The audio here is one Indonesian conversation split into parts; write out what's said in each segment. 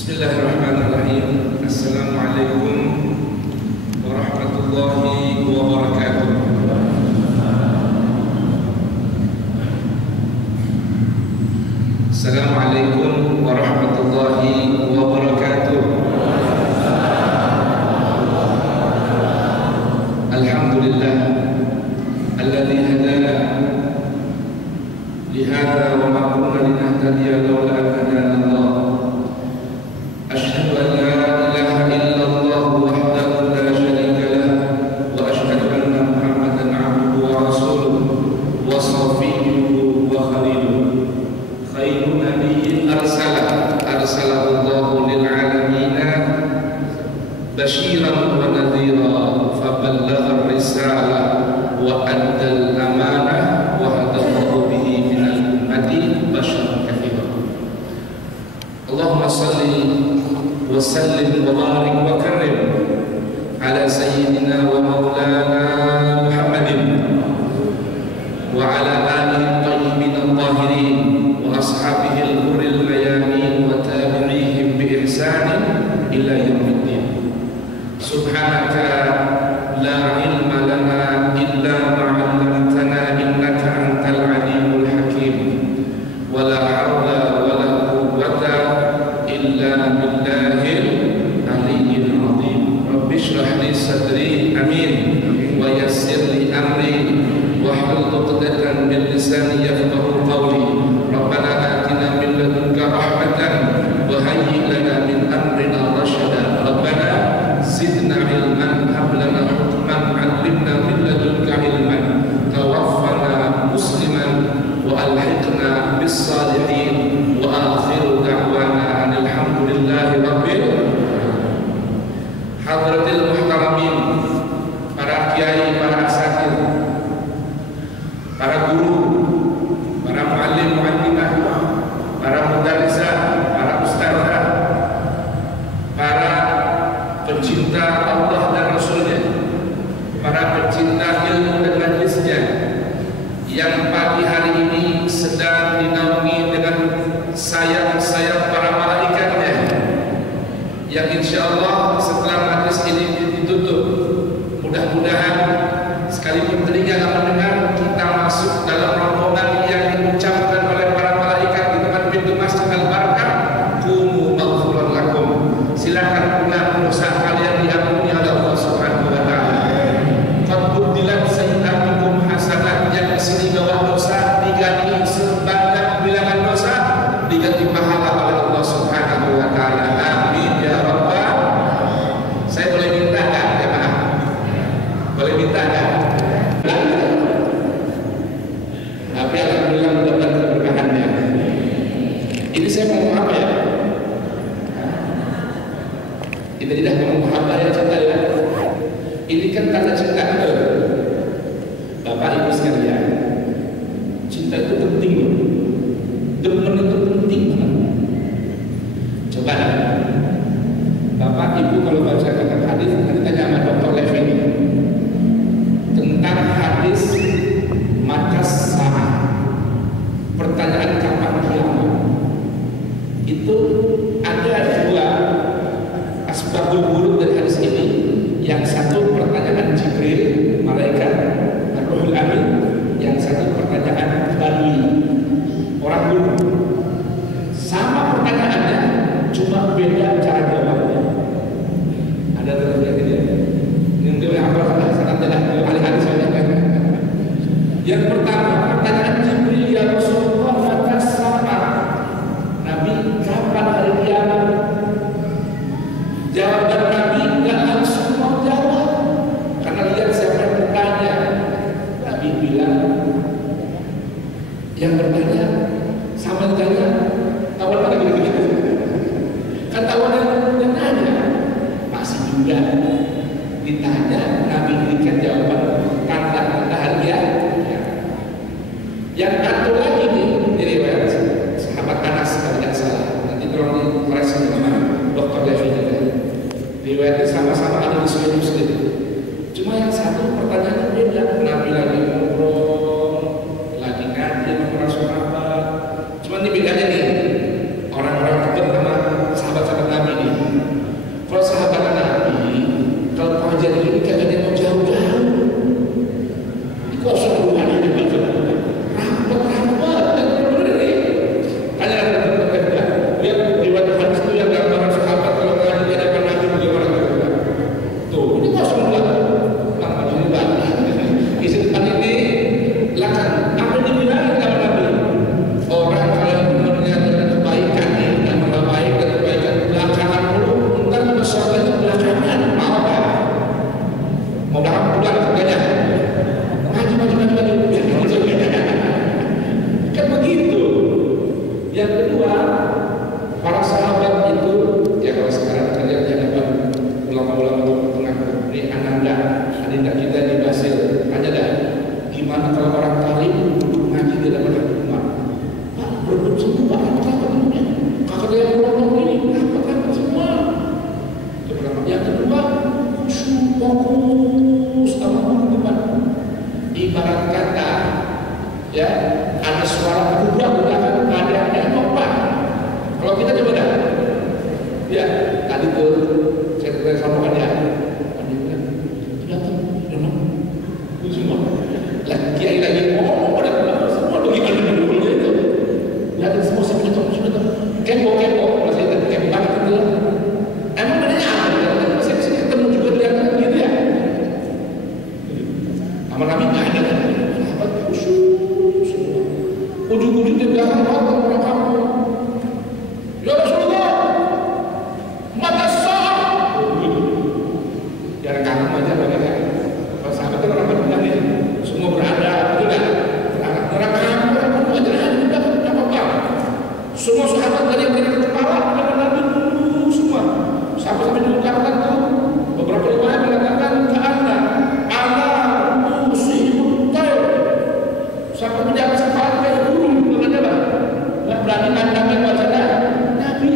Bismillahirrahmanirrahim. Assalamualaikum warahmatullahi wabarakatuh. Assalamualaikum warahmatullahi wabarakatuh. Alhamdulillah alladzi hadana lihada wa ma kunna linahtadiya laula an hadana Allah. أشهد أن لا إله إلا الله وحده لا شريك له وأشهد أن محمدا عبده ورسوله وصفيه وخليله خير نبي أرسله الله للعالمين بشيرا ونذيرا فبلغ الرسالة وأدى الأمانة وهدى الله به من الأمة بشرا كثيرا. اللهم صل وسلم وبارك وكرم على سيدنا ومولانا محمد وعلى آله الطيبين الطاهرين وأصحابه الغر الميامين وتابعيهم بإحسان إلى يوم الدين. سبحانك لا علم لنا إلا ما علمتنا إنك أنت العليم الحكيم ولا حول ولا قوة إلا بالله العلي العظيم. رب اشرح لي صدري آمين ويسر لي أمري واحلل عقدة من لساني يفقهوا قولي. ربنا آتنا من لدنك رحمة وهيئ لنا من أمرنا رشدا. ربنا زدنا علما هب لنا حكما علمنا من لدنك علما توفنا مسلما وألحقنا بالصالحين وآخر دعوانا أن الحمد لله رب Hadratil muhtaramin, para kiai, para asatidz, para guru, para muallim muallimah, para mudarrisah, para ustadzah, para pencinta Allah dan Rasulnya, para pencinta ilmu dan majlisnya, yang pagi hari ini sedang dinaungi dengan sayap-sayap para malaikatnya, yang insya Allah setelah majlis ini ditutup, mudah-mudahan sekalipun telinga nggak mendengar, kita masuk dalam rombongan yang diucapkan oleh para malaikat di depan pintu Masjid Al-Barakah, qumu maghfuran lakum, silakan pulang, dosa kalian diampuni oleh Allah Subhanahu wa taala. Qad buddilat sayyi'atukum hasanat, yang kesini bawa dosa diganti sebanyak bilangan dosa, diganti pahala oleh Allah Subhanahu wa taala. Amin ya rabbal. Saya boleh minta enggak, ya Pak? Boleh minta enggak? Tapi alhamdulillah mudah-mudahan keberkahannya. Ini saya ngomong apa ya? Kita tidak ngomong apa ya, cinta ya. Ini kan kata cinta ke Bapak Ibu sekalian. Cinta itu penting, demen itu penting. Coba Bapak Ibu kalau baca kitab hadis, nanti tanya sama Dr. Levin tentang hadis makas sah, pertanyaan kapan kiamat. Itu ada dua asbabul wurud dari hadis ini. Yang satu pertanyaan Jibril, malaikat Ar-Ruhul Amin. Yang satu pertanyaan Balwi, orang dulu. Sama pertanyaannya, cuma beda cara jawabnya. Ada terlihat ini. Ini apa salah alih-alih saja. Yang pertama, pertanyaan Jibril, ya Rasulullah, mata sama Nabi, kapan hari kiamat? Jawaban Nabi nggak langsung mau jawab, karena lihat siapa yang bertanya. Nabi bilang, yang bertanya sama tanya, kawan pada gitu-gitu. Kan kawan yang nanya masih juga ditanya, Nabi berikan jawaban tanda-tanda hari kiamat. Yang satu lagi nih, ini riwayat sahabat Anas kalau tidak salah. Nanti tolong dikoreksi sama Dr. Levin. Riwayatnya sama-sama ada di Sahih Muslim. Cuma yang satu pertanyaannya beda. Nabi lagi ngobrol, lagi ngaji sama para sahabat. Cuma ini bedanya nih, orang-orang dekat sama sahabat-sahabat Yang kedua, para sahabat itu, ya kalau sekarang kita lihat di hadapan ulama-ulama tengah ini Ananda kita di Basel, aja dah. Gimana kalau orang tarik ngaji di dalam rumah? Pak, berbeda semua, apa bentuknya? Kakak yang ngomong ini, apa semua? Yang kedua, fokus sama guru depan. Ibarat kata, ya ada suara berubah belakang, ada yang nengok Pak. Kalau kita coba dah, ya tadi tuh saya sampaikan ya, semua lagi ngomong pada semua bagaimana dulunya itu, lihat semua sudah kepo kalau saya tadi kepo banget itu, emang bedanya apa? Saya ketemu juga lihat gitu ya, sama Nabi nggak ada kan, sahabat khusyuk semua, ujung-ujung di belakang orang kamu, ya Rasulullah, mata sah, jangan kamu aja bagaimana? Sahabat itu orang beriman ya, semua berada, betul kan? Orang kamu aja ada apa? Semua sahabat dari yang dari kepala ada Nabi dulu semua. Sampai diungkapkan tuh beberapa riwayat mengatakan karena Allah musibut tayo. Sampai menjaga sahabat kayak burung katanya lah. Enggak berani nandangin wajah Nabi.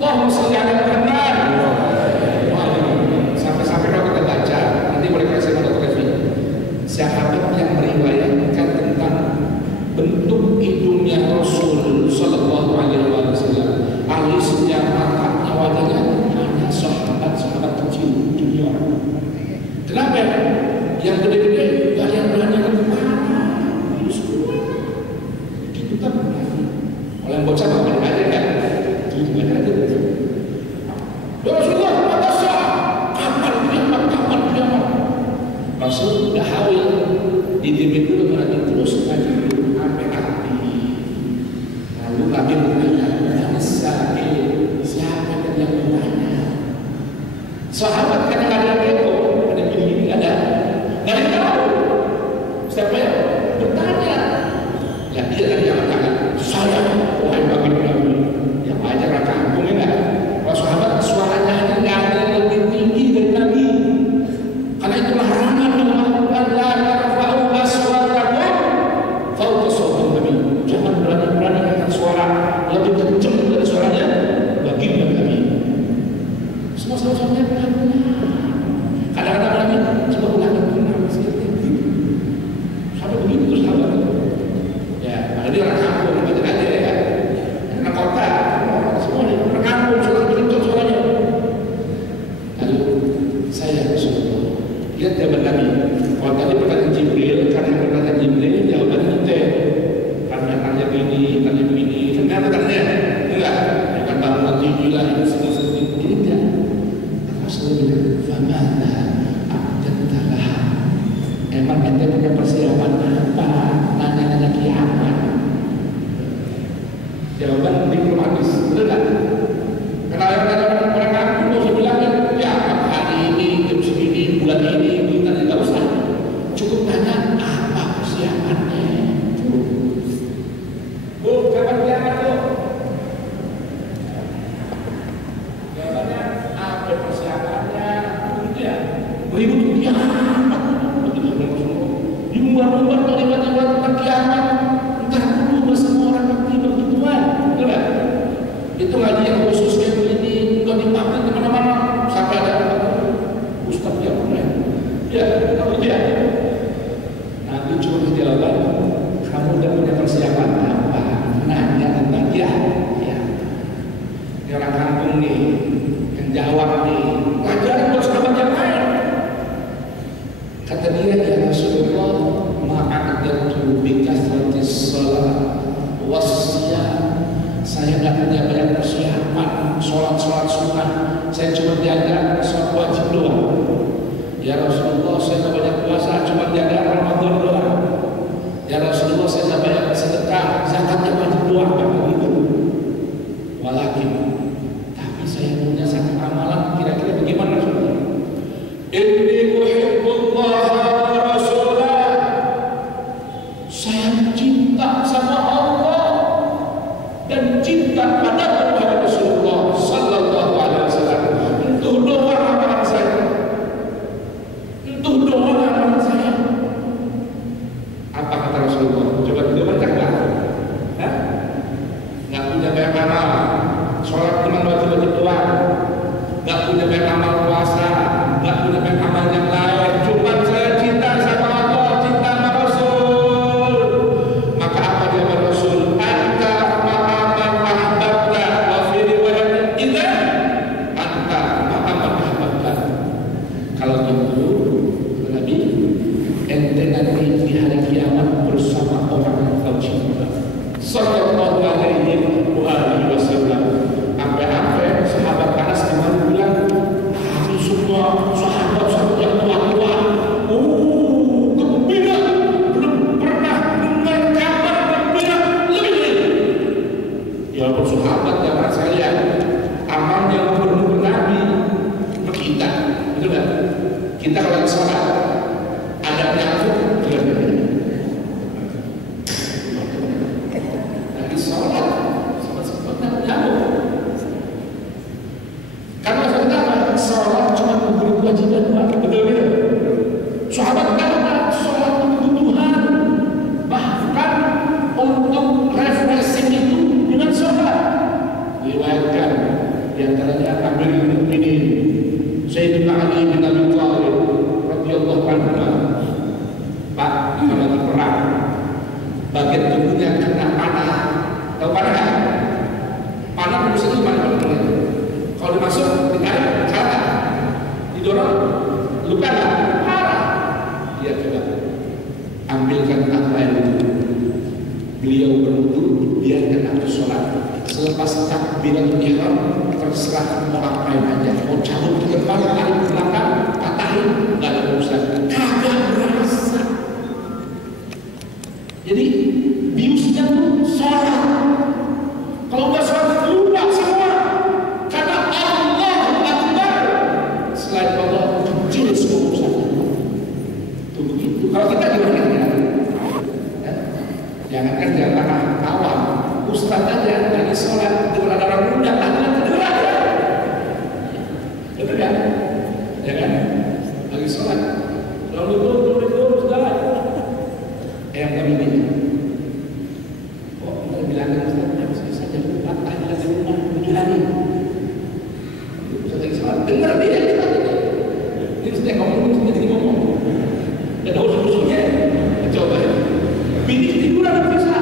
Allahumma shalli ala Muhammad. Sampai kalau kita baca, nanti boleh kasih fotografi. Sahabat yang meriwayatkan tentang bentuk hidungnya Rasul Sallallahu Alaihi Wasallam, alisnya, matanya, wajahnya, hanya sahabat kecil dunia. Kenapa? Yang gede-gede gak ada yang berani ke mana? Itu semua. Gitu kan? Kalau yang bocah nggak boleh aja kan? Itu gimana aja? Ya Rasulullah, mata sah. Kapan kiamat? Rasul udah hawil di tim dulu berarti terus ngaji dulu sampai hati. Lalu Nabi bertanya, siapa yang bertanya? Sahabat kan nggak ada yang kepo, ada begini ada, nggak ada yang tahu. Siapa yang bertanya? Ya dia tadi yang bertanya, saya, wahai baginda Nabi, yang wajar orang kampung enggak? Kalau sahabat suaranya nggak ada yang lebih tinggi dari Nabi. Karena itu larangan melakukan la tarfa'u aswatakum fawqa sawti Nabi. Jangan berani-berani angkat suara lebih kencang dari suaranya baginda Nabi. Semua suaranya benar. Kadang-kadang Nabi coba ulang sedikit. Sampai begitu terus sahabat. Ya, ini orang kampung aja ya. Karena kota semua ini orang kampung suaranya. Lalu saya Rasulullah lihat jawaban Nabi. Kalau tadi pertanyaan Jibril, karena pertanyaan Jibril jawabannya kita. Karena tanya begini, ternyata katanya enggak. Bukan bangunan tinggi lah, itu semua seperti itu tidak. Rasulullah bilang, "Famana abdallah." Emang ente punya persiapan apa? Nanya-nanya kiamat. Jawaban diplomatis, betul kan? Karena yang orang kampung mau bilangin, ya hari ini, jam segini, bulan ini, kita tidak usah. Cukup tanya apa persiapannya. Bu, kapan kiamat bu? Jawabannya apa persiapannya? Iya, beribut kiamat. Diumbar-umbar kalimat-kalimat tentang kiamat. Entar dulu semua orang ngerti begituan, betul kan? Itu ngaji yang khususnya begini, bukan dipakai di mana-mana. Sampai ada Ustaz yang mulai. Ya, tahu dia. Nanti cuma jawaban, kamu udah punya persiapan apa? Nanya tentang ya. Ini orang kampung nih, yang jawab nih. Pelajaran buat sahabat yang lain. Kata dia, ya Rasulullah, ma'adatu bikasratis salat wassiyam. Saya nggak punya banyak persiapan, sholat sunnah. Saya cuma jaga sholat wajib doang. Ya Rasulullah, saya nggak banyak puasa, cuma jaga Ramadan doang. Ya Rasulullah, saya nggak banyak sedekah, zakatnya wajib doang, begitu. Walakin, tapi saya punya satu amalan. Kira-kira bagaimana Rasulullah? Inni uhibbullah wa rasulah. Saya cinta sama Allah sallallahu alaihi wasallam. Sampai sahabat Anas kemarin bilang, kami semua sahabat-sahabat yang tua-tua, gembira, belum pernah dengar kabar gembira lebih. Ya sahabat zaman saya, amal yang bertemu Nabi kita, betul kan? Kita kalau sholat ada nyamuk, lagi sholat sempat nyamuk. Karena pertama sholat cuma memberi kewajiban doang, betul gitu. Sahabat kata sholat untuk Tuhan, bahkan untuk refreshing itu dengan sholat. Riwayatkan diantaranya Amirul Mukminin Sayyidina Ali bin Abi Thalib radhiyallahu anhu, Pak, kalau lagi perang bagian tubuhnya kena panah. Tahu panah kan? Panah musuhnya mana? Kalau dimasuk ditarik salah, didorong luka lah, parah. Dia coba ambilkan apa itu, beliau berwudu, biarkan aku sholat. Selepas takbiratul ihram, terserah mau apain aja, mau cabut ke depan, tarik ke belakang, patahin, nggak ada urusan, kagak berasa. Jadi biusnya tuh sholat. Kalau nggak sholat lupa semua, karena Allah Akbar. Selain Allah kecil semua urusan. Tuh begitu. Kalau kita gimana? Jangan kan jangan kawan. Ustaz aja lagi sholat dengan ada orang muda, tangan tergerak, betul kan? Ya kan? Lagi sholat, lalu itu sudah. Yang kami ini, kok kita bilang Ustaz saja lupa, tahlilan di rumah 7 hari. Ustaz lagi sholat, dengar dia Ustaz ini. Ini Ustaz yang ngomong, jadi ngomong. Dan usul-usulnya, coba. Bini tiduran bisa.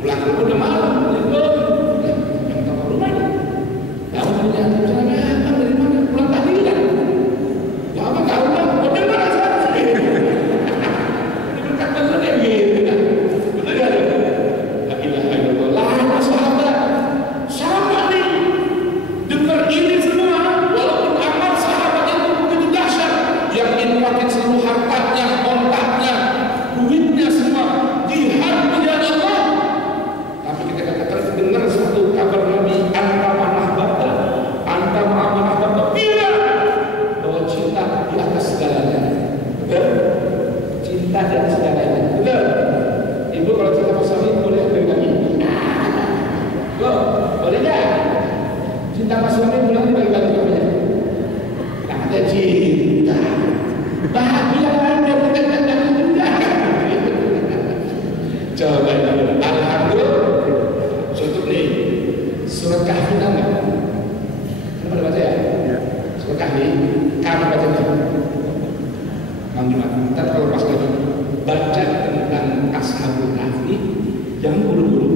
Pulang dulu udah malam, yang tahu rumah ini. Kamu punya caranya apa dari mana? Pulang tahlilan. Ya apa tahu lah? Udah mana saja? Ini berkata saja gitu kan? Betul kan? La ilaha illallah. Lah sahabat, sama nih. Dengar ini semua, walaupun amal sahabat itu begitu dahsyat, yang infakkan seluruh hartanya, kontaknya, duitnya semua jihad di jalan Allah. Dengar satu kabar Nabi, anta ma'amanah bata, bila bahwa cinta di atas segalanya. Betul? Cinta di atas segalanya. Betul? Ibu kalau cinta sama suami boleh bagi-bagi? Boleh gak? Cinta sama suami boleh bagi-bagi namanya? Nah, ada cinta bahagia anda bukan juga. Coba alhamdulillah. Contoh nih, surat Kahfi nama. Kamu pernah baca ya? Surat Kahfi, kamu baca nggak? Kamu gimana? Ntar kalau pas lagi baca tentang Ashabul Kahfi, jangan buru-buru.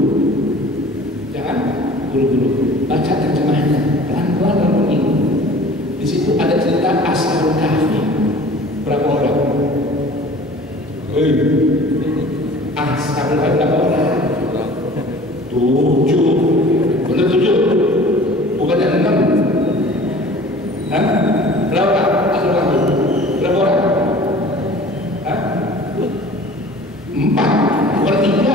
Jangan buru-buru. Baca terjemahnya, pelan-pelan dan begini. Di situ ada cerita Ashabul Kahfi. Berapa orang? Ashabul Kahfi berapa orang? 7, benar 7, bukan yang 6. Hah? Berapa? Berapa orang? Hah? 4, bukan 3.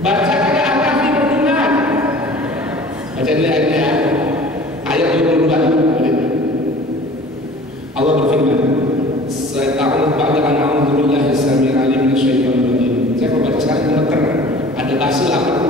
Baca kagak apa sih pertemuan? Baca dulu ayatnya, ayat 22. Allah berfirman, saya tahu pada anak-anak billahi samir alim minasyaitonir rajim. Saya kalau baca sekarang gemeter. Ada basil apa?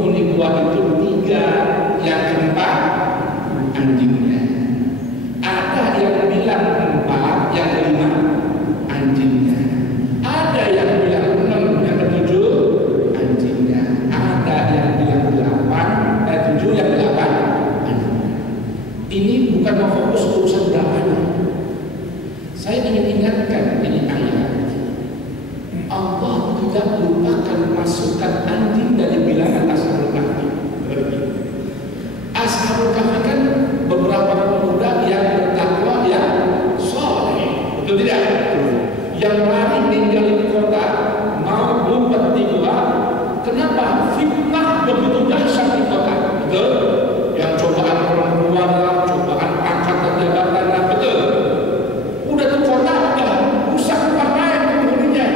penghuni gua itu 3, yang keempat anjingnya. Ada yang bilang 4, yang kelima anjingnya. Ada yang bilang 6, yang ke-7 anjingnya. Ada yang bilang 7, yang 8 anjingnya. Ini bukan mau fokus urusan berapanya. Saya ingin ingatkan ini ayat. Allah tidak lupakan masukkan anjing dari bilangan Ashabul Kahfi. Ashabul Kahfi kan beberapa pemuda yang bertakwa, yang soleh, betul tidak? Yang lari ninggalin kota, mau ngumpet di gua. Kenapa? Fitnah begitu dahsyat di kota, betul? Yang cobaan perempuan lah, cobaan pangkat dan jabatan lah, betul? Udah tuh kota udah rusak warnanya penghuninya.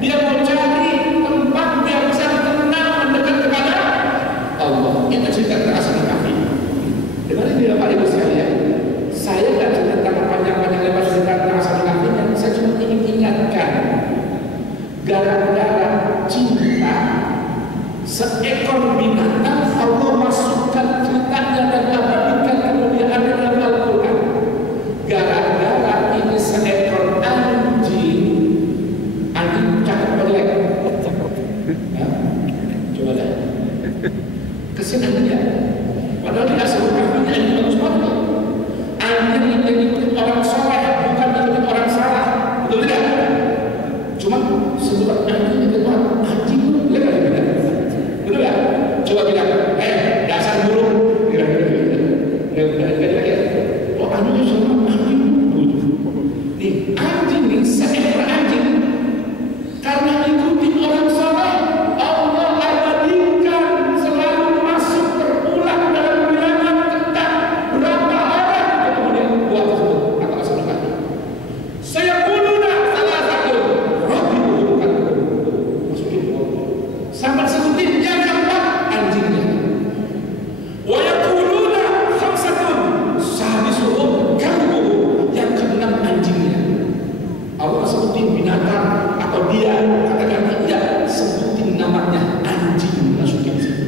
Dia mau cari tempat biar bisa tenang mendekat kepada Allah. Itu cerita Ashabul Kahfi. Dengarin dia Bapak Ibu sekalian. Saya tidak cerita tentang panjang-panjang lebar cerita tentang Ashabul Kahfi. Saya cuma ingin ingatkan, gara-gara cinta seekor binatang Allah masukkan ceritanya dan abadikan kemuliaan dalam Al-Quran. Gara-gara ini seekor anjing cakep jelek. Coba deh. Kesian dia. Padahal dia Ashabul Kahfi anjing bagus banget. Anjing yang ikut orang soleh, bukan ikut orang salah. Betul tidak? Cuma sebutan anjing itu anjing jelek ada beda. Betul tidak? Coba bilang, dasar burung. Kira-kira. Oh anjing sama anjing. Nih anjing nih, seekor anjing. Karena ikuti orang soleh, Allah abadikan selalu masuk terulang dalam bilangan tentang berapa orang kemudian buat tersebut atau Ashabul Kahfi. Saya puluh salah satu Robi bukan masukin sampai sebutin yang keempat anjingnya. Wayakuluna khamsatun sadisuhum kalbuhum, yang keenam anjingnya. Allah sebutin binatang atau dia, katakan tidak, sebutin namanya anjing, masukin situ.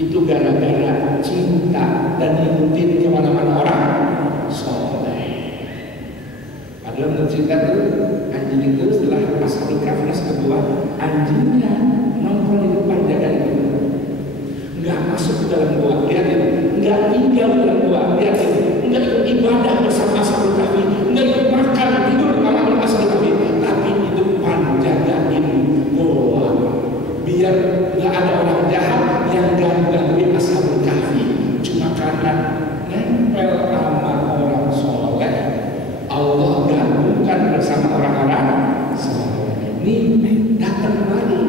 Itu gara-gara cinta dan ngikutin kemana-mana orang soleh. Padahal menurut cerita itu anjing itu setelah Ashabul Kahfi kedua, anjingnya nongkrong di depan jaga itu, nggak masuk ke dalam gua, lihatin, nggak tinggal di dalam gua, lihatin, nggak ikut ibadah bersama Ashabul Kahfi, nggak ikut makan tidur bersama Ashabul Kahfi, tapi itu jagain gua, biar nggak ada orang jahat yang gangguin Ashabul Kahfi. Cuma karena nempel sama orang soleh, Allah gabungkan bersama orang-orang soleh. Ini datang kemari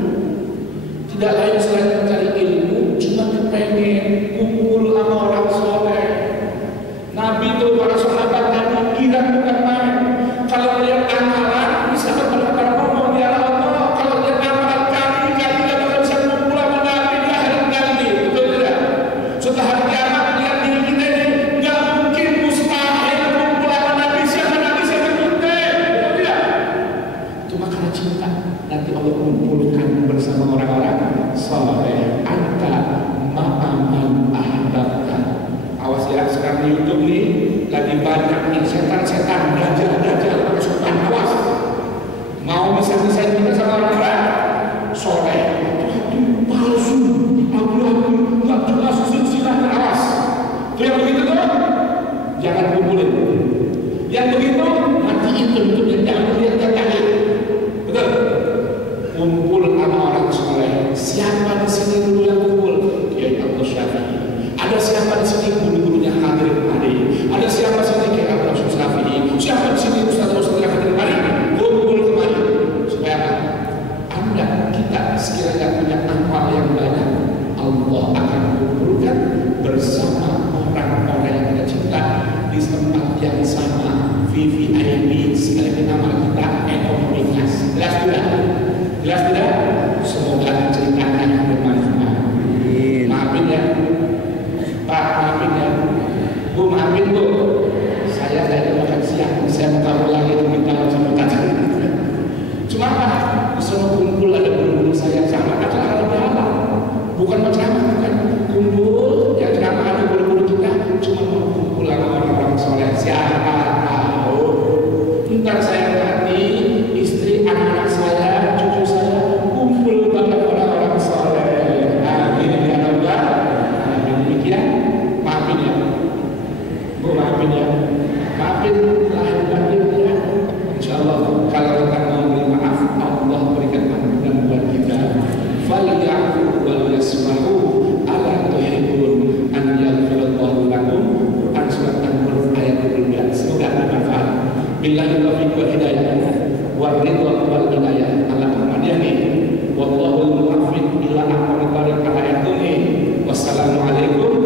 hidayah wal ridha wal hidayah ala Ahmadiyani wallahu muwaffiq ila aqwamit thoriq ala yaqini. Wassalamualaikum